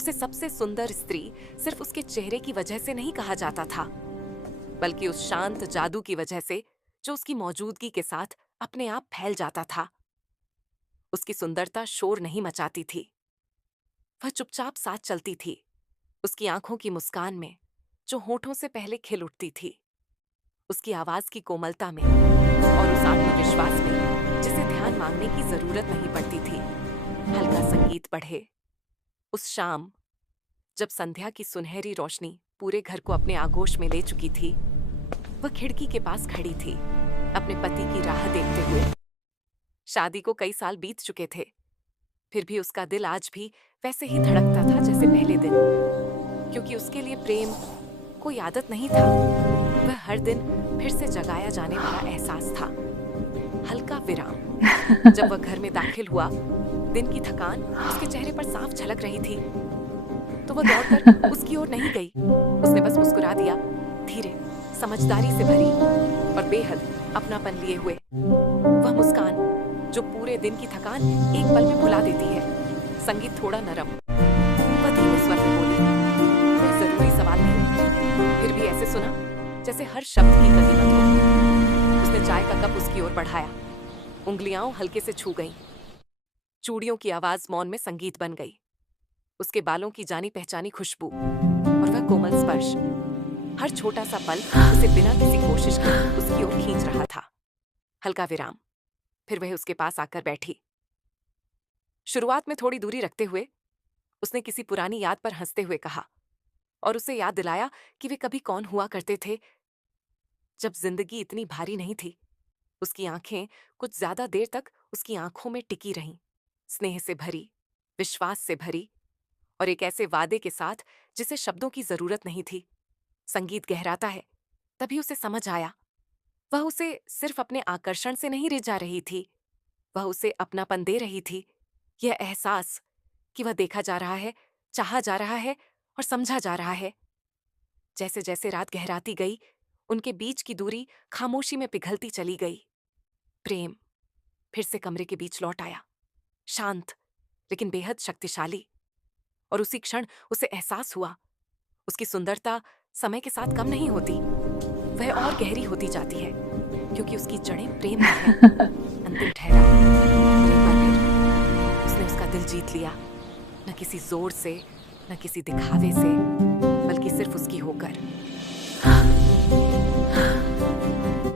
उसे सबसे सुंदर स्त्री सिर्फ उसके चेहरे की वजह से नहीं कहा जाता था, बल्कि उस शांत जादू की वजह से जो उसकी मौजूदगी के साथ अपने आप फैल जाता था। उसकी सुंदरता शोर नहीं मचाती थी, वह चुपचाप साथ चलती थी, उसकी आंखों की मुस्कान में जो होठों से पहले खिल उठती थी, उसकी आवाज की कोमलता में और उस आत्मविश्वास में जिसे ध्यान मांगने की जरूरत नहीं पड़ती थी। हल्का संगीत बढ़े। उस शाम जब संध्या की सुनहरी रोशनी पूरे घर को अपने आगोश में ले चुकी थी, वह खिड़की के पास खड़ी थी, अपने पति की राह देखते हुए। शादी को कई साल बीत चुके थे, फिर भी उसका दिल आज भी वैसे ही धड़कता था जैसे पहले दिन, क्योंकि उसके लिए प्रेम कोई आदत नहीं था, वह हर दिन फिर से जगाया जाने वाला एहसास था। हल्का विराम। जब वह घर में दाखिल हुआ, दिन की थकान उसके चेहरे पर साफ झलक रही थी, तो वह दौड़कर उसकी ओर नहीं गई। उसने बस मुस्कुरा दिया, धीरे, समझदारी से भरी और बेहद अपनापन लिए हुए। वह मुस्कान जो पूरे दिन की थकान एक पल में भुला देती है। संगीत थोड़ा नरम। वह धीमे स्वर में बोली, कोई जरूरी सवाल नहीं, फिर भी ऐसे सुना जैसे हर शब्द की गनीमत हो। उसने चाय का कप उसकी ओर बढ़ाया, उंगलियां हल्के से छू गईं। चूड़ियों की आवाज मौन में संगीत बन गई। उसके बालों की जानी पहचानी खुशबू और वह कोमल स्पर्श, हर छोटा सा पल उसे बिना किसी कोशिश के उसकी ओर खींच रहा था। हल्का विराम, फिर वह उसके पास आकर बैठी। शुरुआत में थोड़ी दूरी रखते हुए उसने किसी पुरानी याद पर हंसते हुए कहा और उसे याद दिलाया कि वे कभी कौन हुआ करते थे जब जिंदगी इतनी भारी नहीं थी। उसकी आंखें कुछ ज्यादा देर तक उसकी आंखों में टिकी रहीं, स्नेह से भरी, विश्वास से भरी और एक ऐसे वादे के साथ जिसे शब्दों की जरूरत नहीं थी। संगीत गहराता है, तभी उसे समझ आया, वह उसे सिर्फ अपने आकर्षण से नहीं रिझा रही थी, वह उसे अपनापन दे रही थी। यह एहसास कि वह देखा जा रहा है, चाहा जा रहा है और समझा जा रहा है। जैसे जैसे रात गहराती गई, उनके बीच की दूरी खामोशी में पिघलती चली गई। प्रेम फिर से कमरे के बीच लौट आया, शांत लेकिन बेहद शक्तिशाली। और उसी क्षण उसे एहसास हुआ, उसकी सुंदरता समय के साथ कम नहीं होती, वह और गहरी होती जाती है, क्योंकि उसकी जड़ें प्रेम में हैं। अंतिम ठहराव। और एक बार फिर उसने उसका दिल जीत लिया, न किसी जोर से, न किसी दिखावे से, बल्कि सिर्फ उसकी होकर।